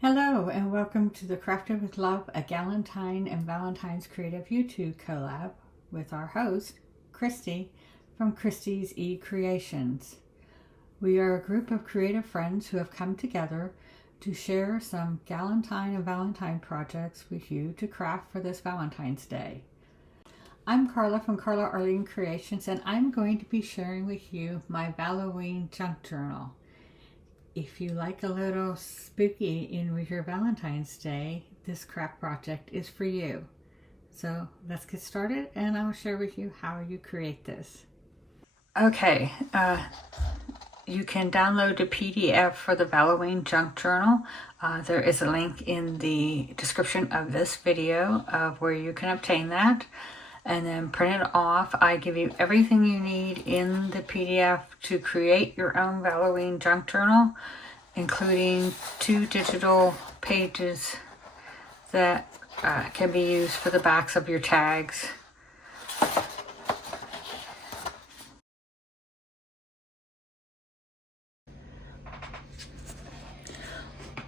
Hello and welcome to the Crafted with Love, a Galentine and Valentine's Creative YouTube collab with our host, Christy from Christy's E-Creations. We are a group of creative friends who have come together to share some Galentine and Valentine projects with you to craft for this Valentine's Day. I'm Carla from Carla Arlene Creations, and I'm going to be sharing with you my Valloween junk journal. If you like a little spooky in with your Valentine's Day, this craft project is for you. So let's get started and I'll share with you how you create this. Okay, you can download a PDF for the Valloween junk journal. There is a link in the description of this video of where you can obtain that. And then print it off. I give you everything you need in the PDF to create your own Valloween junk journal, including 2 digital pages that can be used for the backs of your tags.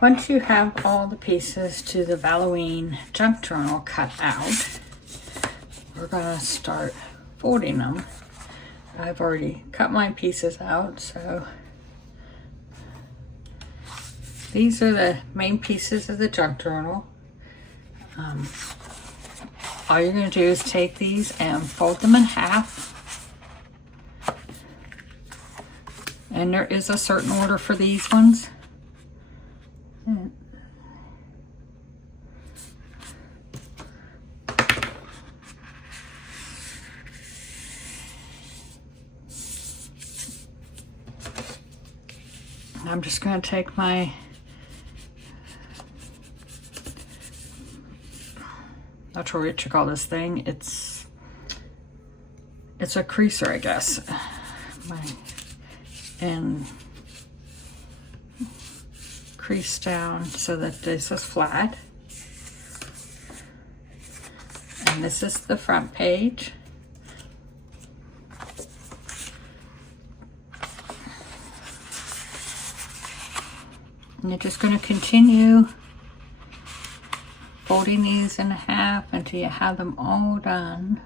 Once you have all the pieces to the Valloween junk journal cut out, we're going to start folding them. I've already cut my pieces out, so these are the main pieces of the junk journal. All you're going to do is take these and fold them in half. And there is a certain order for these ones. I'm just going to take my not sure what you call this thing. It's a creaser, I guess. And crease down so that this is flat. And this is the front page. And you're just going to continue folding these in half until you have them all done.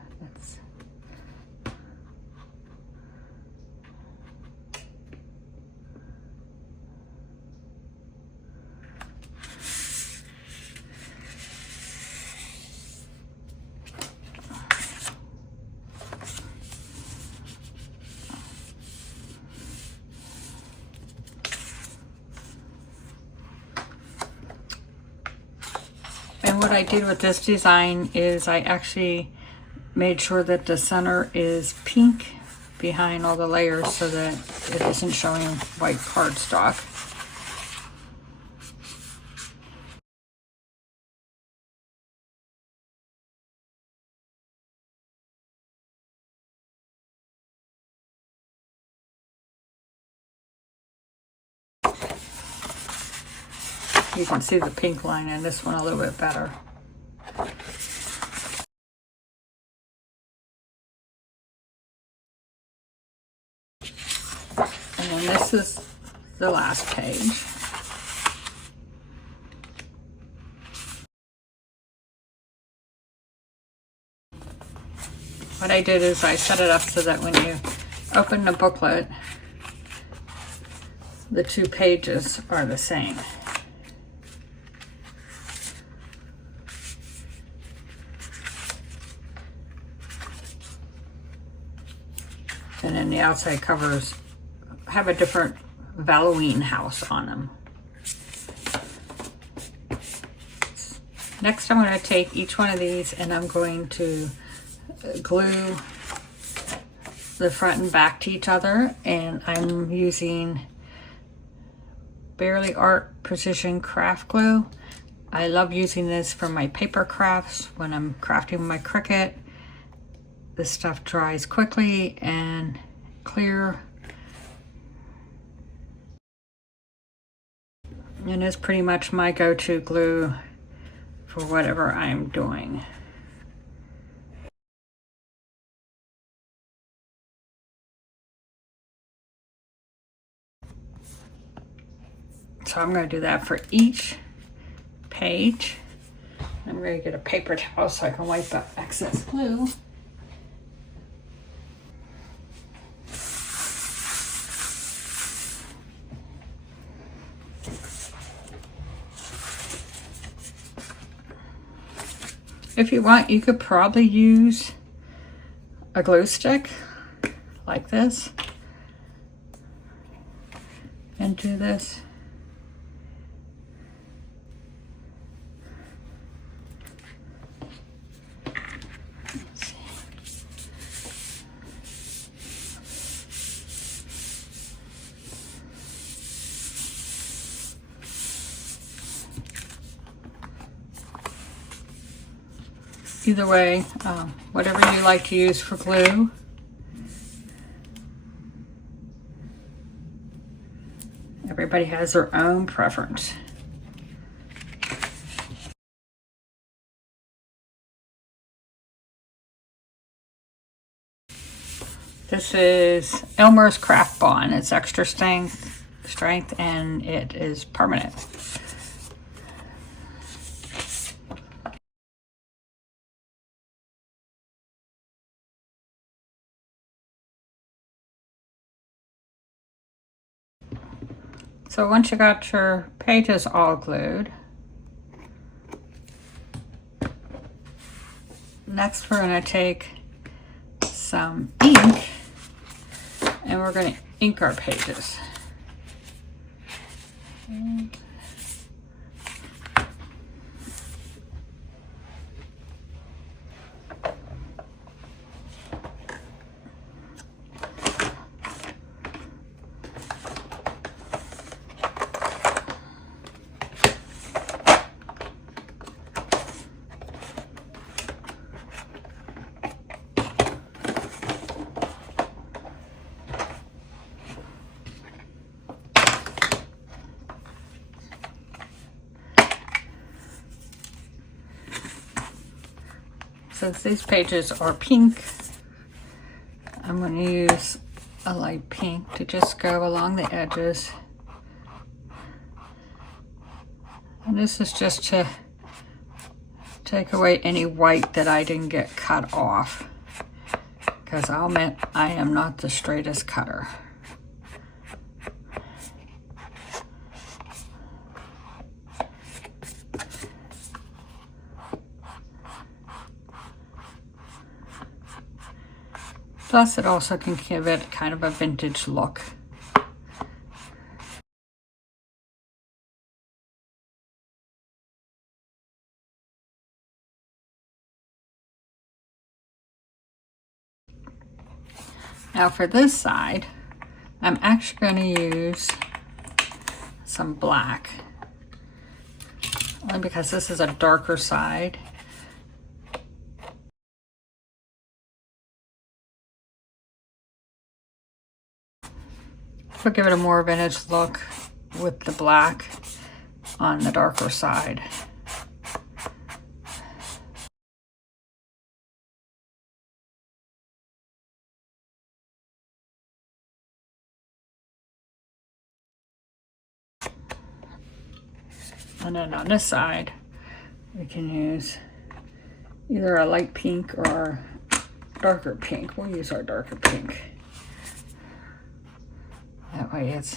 And what I did with this design is I actually made sure that the center is pink behind all the layers so that it isn't showing white cardstock. You can see the pink line in this one a little bit better. And then this is the last page. What I did is I set it up so that when you open the booklet, the 2 pages are the same. And then the outside covers have a different Valloween house on them. Next, I'm going to take each one of these and I'm going to glue the front and back to each other. And I'm using Barely Art Precision Craft Glue. I love using this for my paper crafts when I'm crafting my Cricut. This stuff dries quickly and clear. And it's pretty much my go-to glue for whatever I'm doing. So I'm going to do that for each page. I'm going to get a paper towel so I can wipe up excess glue. If you want, you could probably use a glue stick like this and do this. Either way, whatever you like to use for glue. Everybody has their own preference. This is Elmer's Craft Bond. It's extra strength, and it is permanent. So once you got your pages all glued, next we're going to take some ink and we're going to ink our pages. Since these pages are pink, I'm going to use a light pink to just go along the edges. And this is just to take away any white that I didn't get cut off, because I'll admit I am not the straightest cutter. Plus, it also can give it kind of a vintage look. Now for this side, I'm actually going to use some black, only because this is a darker side. We'll give it a more vintage look with the black on the darker side. And then on this side, we can use either a light pink or darker pink. We'll use our darker pink. That way it's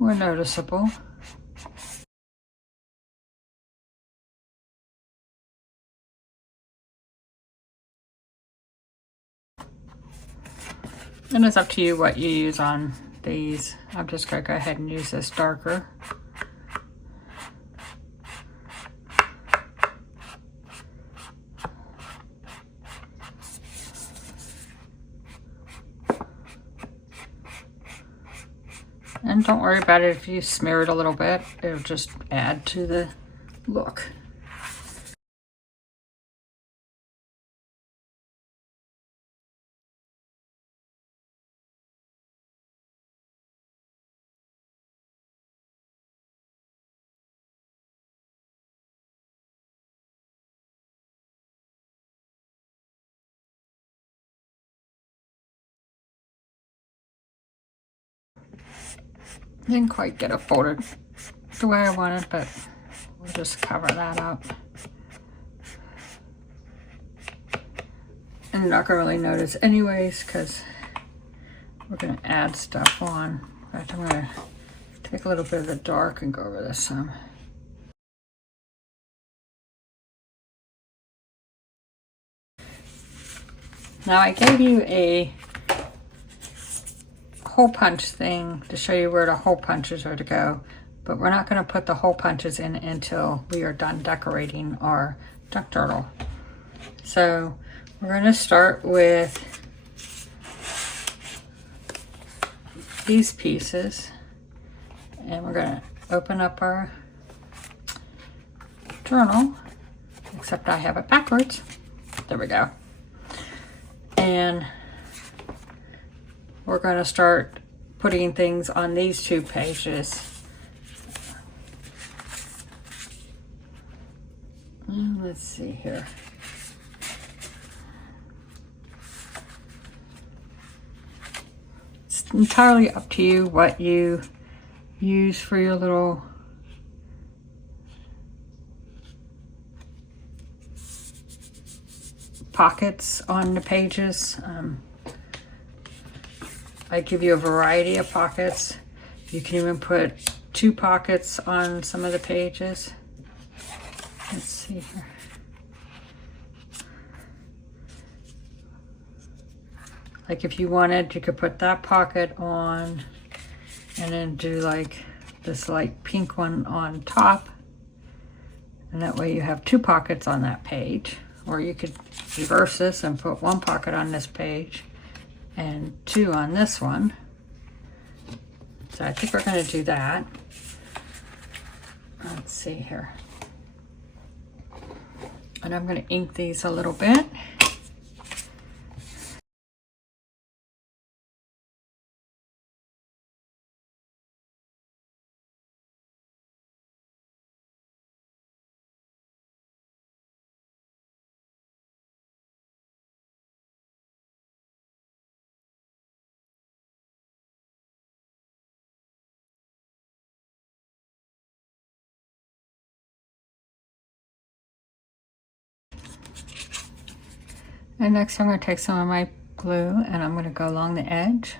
more noticeable. And it's up to you what you use on these. I'm just going to go ahead and use this darker. And don't worry about it if you smear it a little bit. It'll just add to the look. Didn't quite get it folded the way I wanted, but we'll just cover that up. And you're not gonna really notice anyways, because we're gonna add stuff on. In fact, I'm gonna take a little bit of the dark and go over this some. Now I gave you a hole punch thing to show you where the hole punches are to go, but we're not going to put the hole punches in until we are done decorating our duck turtle. So we're going to start with these pieces, and we're going to open up our journal, except I have it backwards. There we go. And we're going to start putting things on these 2 pages. Let's see here. It's entirely up to you what you use for your little pockets on the pages. I give you a variety of pockets. You can even put 2 pockets on some of the pages. Let's see here. Like if you wanted, you could put that pocket on and then do like this light pink one on top. And that way you have 2 pockets on that page. Or you could reverse this and put 1 pocket on this page and 2 on this one. So I think we're going to do that. Let's see here. And I'm going to ink these a little bit. And next I'm going to take some of my glue and I'm going to go along the edge.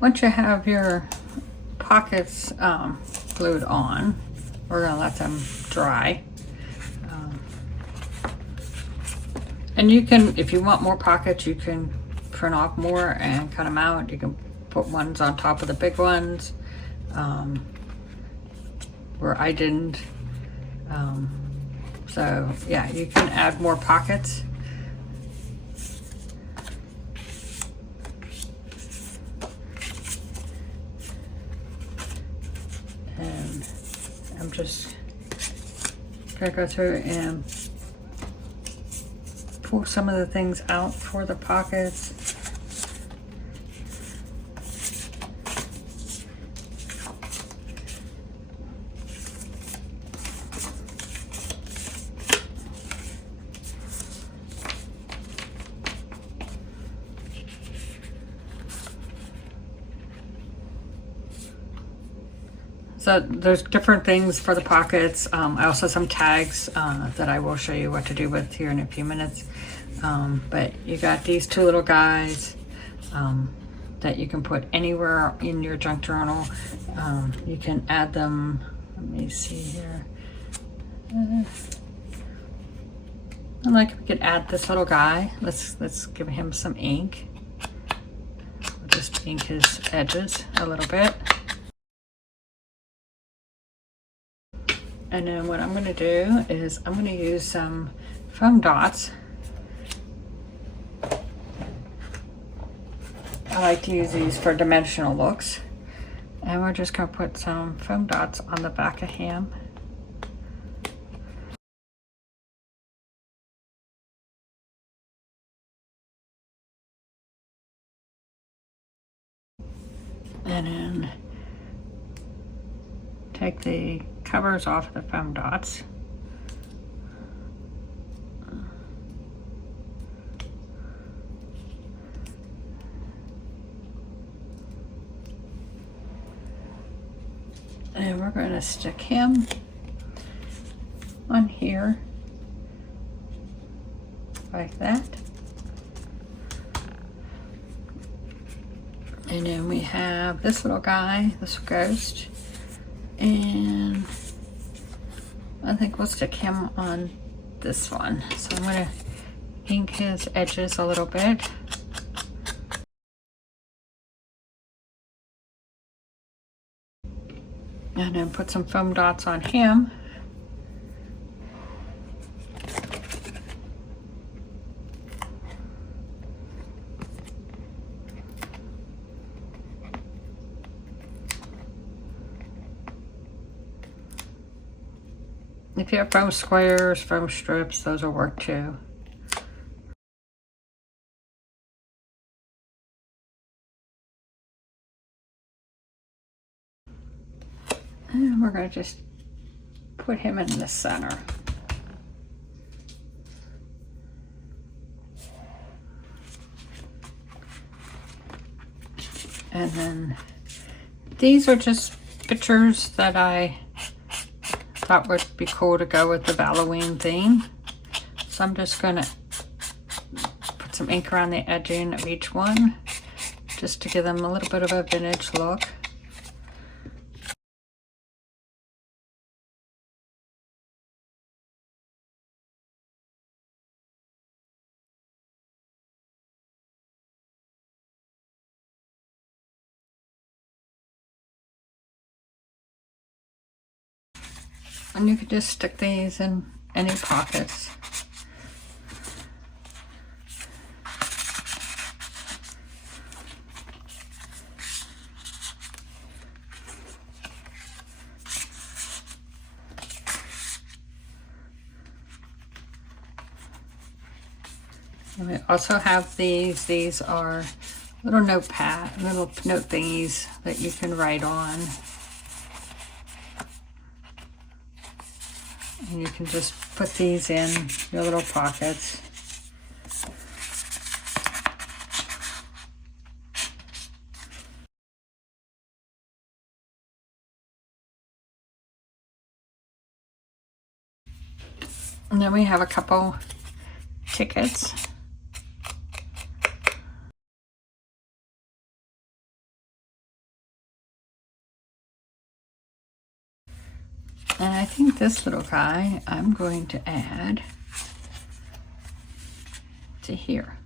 once you have your pockets glued on, we're gonna let them dry. And you can, if you want more pockets, you can print off more and cut them out. You can put ones on top of the big ones, where I didn't. So yeah, you can add more pockets. And I'm just gonna go through and pull some of the things out for the pockets. So there's different things for the pockets. I also have some tags that I will show you what to do with here in a few minutes. But you got these two little guys that you can put anywhere in your junk journal. You can add them, let me see here. I like, we could add this little guy. Let's give him some ink. We'll just ink his edges a little bit. And then what I'm going to do is I'm going to use some foam dots. I like to use these for dimensional looks. And we're just going to put some foam dots on the back of him. And then take the covers off of the foam dots. And we're going to stick him on here like that. And then we have this little guy, this ghost, and I think we'll stick him on this one. So I'm going to ink his edges a little bit. And then put some foam dots on him. If you have foam squares, foam strips, those will work too. And we're going to just put him in the center. And then these are just pictures that I thought would be cool to go with the Valloween theme. So I'm just going to put some ink around the edging of each one just to give them a little bit of a vintage look. And you could just stick these in any pockets. And we also have these. These are little little note thingies that you can write on. And you can just put these in your little pockets. And then we have a couple tickets. And I think this little guy I'm going to add to here.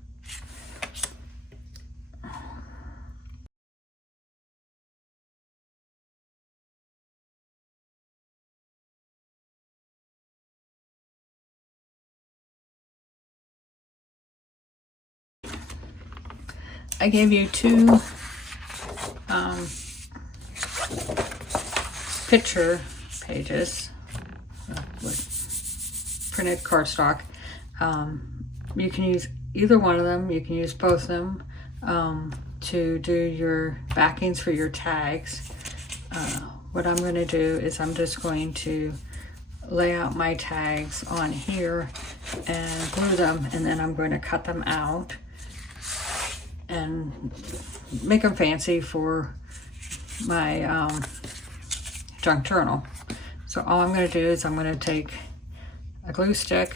I gave you two picture pages with printed cardstock. You can use either one of them. You can use both of them to do your backings for your tags. What I'm going to do is I'm just going to lay out my tags on here and glue them, and then I'm going to cut them out and make them fancy for my junk journal. So all I'm going to do is I'm going to take a glue stick,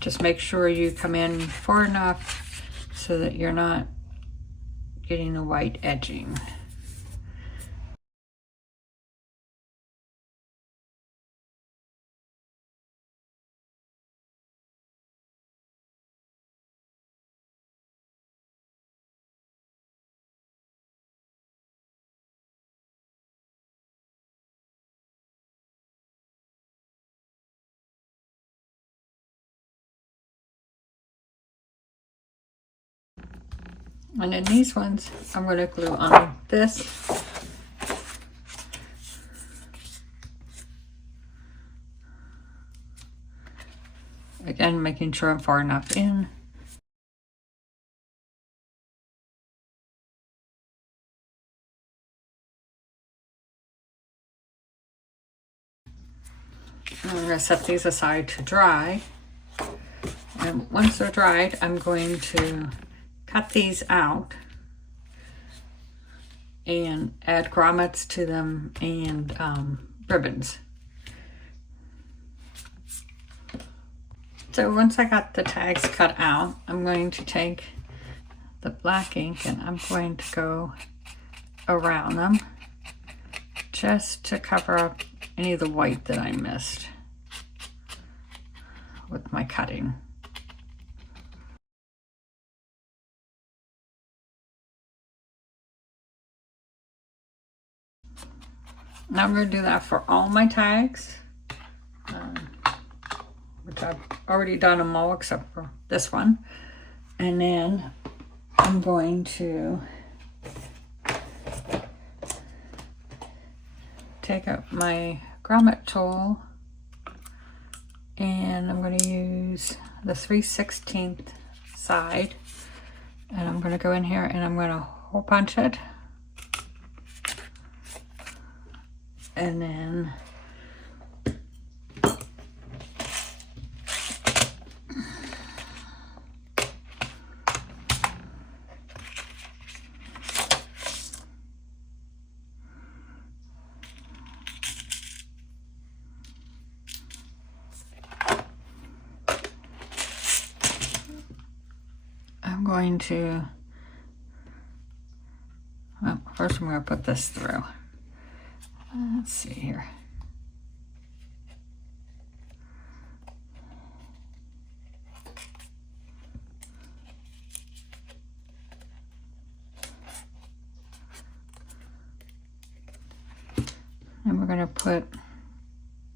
just make sure you come in far enough so that you're not getting the white edging. And then these ones, I'm going to glue on this. Again, making sure I'm far enough in. And I'm going to set these aside to dry. And once they're dried, I'm going to cut these out and add grommets to them and ribbons. So once I got the tags cut out, I'm going to take the black ink and I'm going to go around them just to cover up any of the white that I missed with my cutting. Now I'm going to do that for all my tags, which I've already done them all except for this one. And then I'm going to take up my grommet tool and I'm going to use the 3/16 side, and I'm going to go in here and I'm going to hole punch it. And then I'm going to, well, first I'm going to put this through. Let's see here. And we're going to put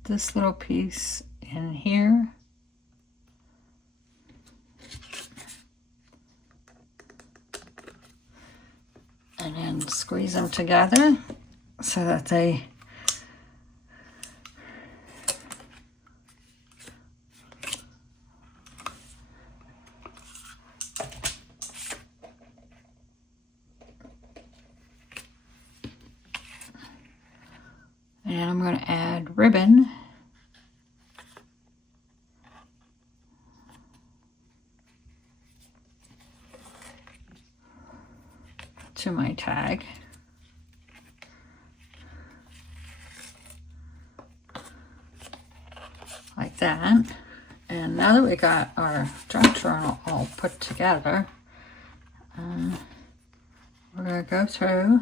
this little piece in here. And then squeeze them together so that they and I'm going to add ribbon to my tag. Like that. And now that we got our junk journal all put together, We're going to go through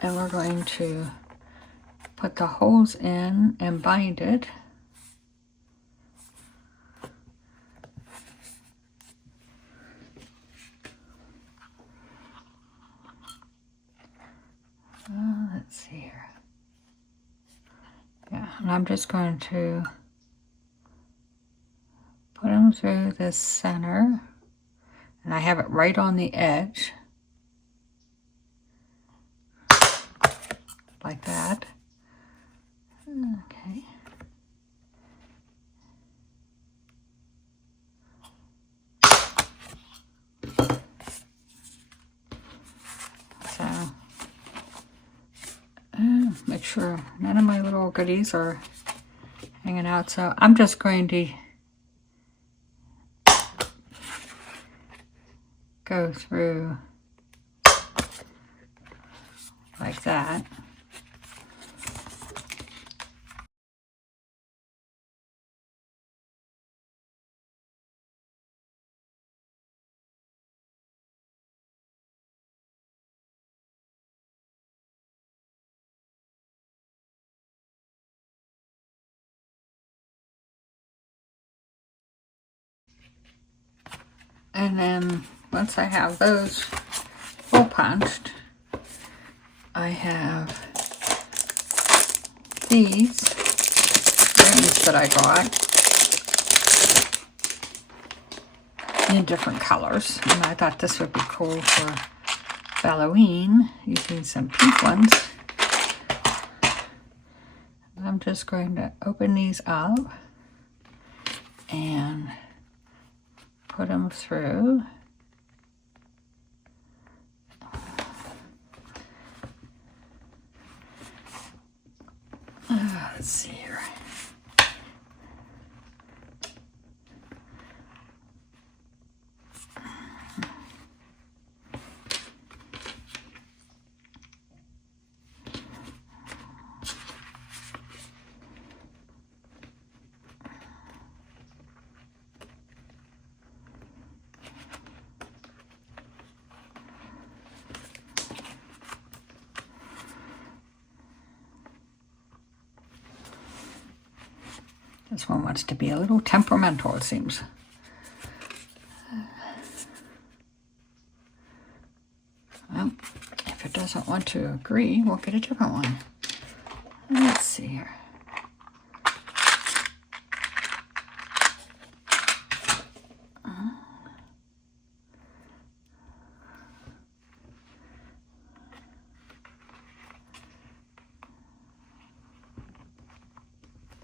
and we're going to put the holes in and bind it. Let's see here. Yeah, and I'm just going to put them through this center, and I have it right on the edge, like that. Okay. So, make sure none of my little goodies are hanging out. So I'm just going to go through like that. And then once I have those hole punched, I have these rings that I got in different colors. And I thought this would be cool for Valloween, using some pink ones. I'm just going to open these up and put them through. Let's see here. This one wants to be a little temperamental, it seems. Well, if it doesn't want to agree, we'll get a different one. Let's see here.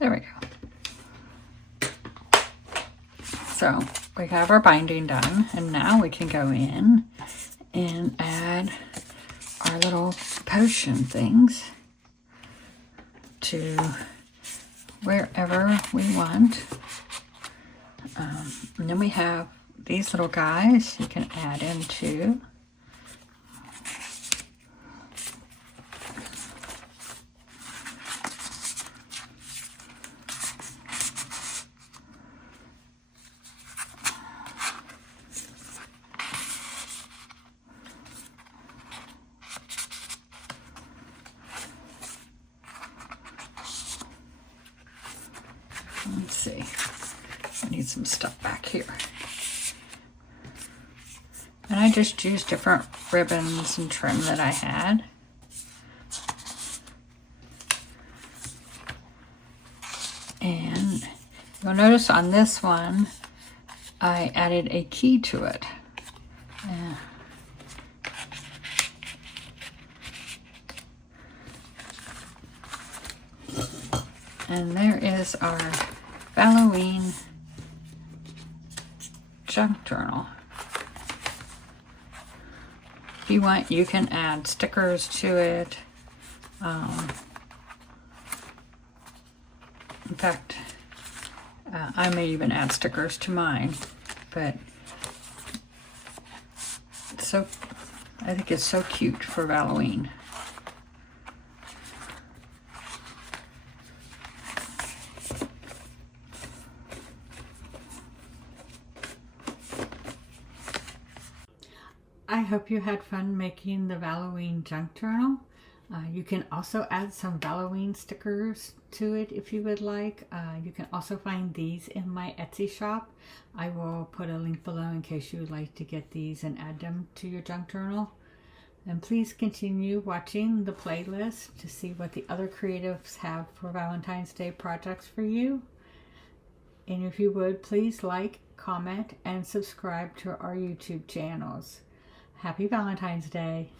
There we go. So we have our binding done, and now we can go in and add our little potion things to wherever we want. And then we have these little guys you can add into. Let's see, I need some stuff back here. And I just used different ribbons and trim that I had. And you'll notice on this one, I added a key to it. And there is our Valloween junk journal. If you want, you can add stickers to it. In fact, I may even add stickers to mine, but so I think it's so cute for Valloween. hope you had fun making the Valloween junk journal. You can also add some Valloween stickers to it if you would like. You can also find these in my Etsy shop. I will put a link below in case you would like to get these and add them to your junk journal. And please continue watching the playlist to see what the other creatives have for Valentine's Day projects for you. And if you would, please like, comment, and subscribe to our YouTube channels. Happy Valentine's Day!